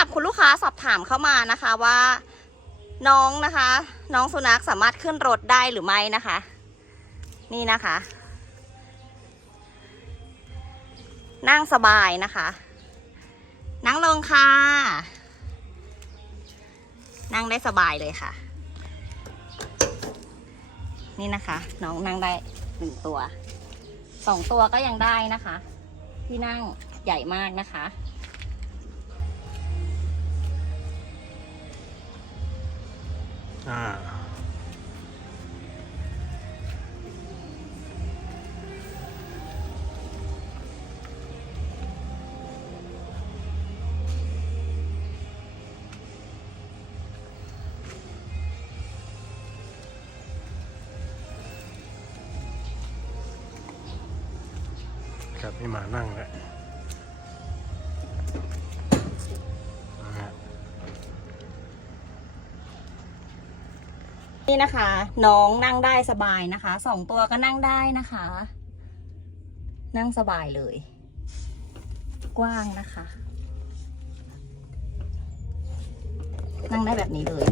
รับคุณลูกค้าสอบถามเข้ามานะคะว่าน้องนะคะ น้องสุนัขสามารถขึ้นรถได้หรือไม่นะคะ นี่นะคะ นั่งสบายนะคะ นั่งลงค่ะ นั่งได้สบายเลยค่ะ นี่นะคะ น้องนั่งได้หนึ่งตัวสองตัวก็ยังได้นะคะ ที่นั่งใหญ่มากนะคะ อ่าครับนี่มานั่งแล้ว นี่นะคะ น้องนั่งได้สบายนะคะสองตัวก็นั่งได้นะคะ นั่งสบายเลย กว้างนะคะ นั่งได้แบบนี้เลย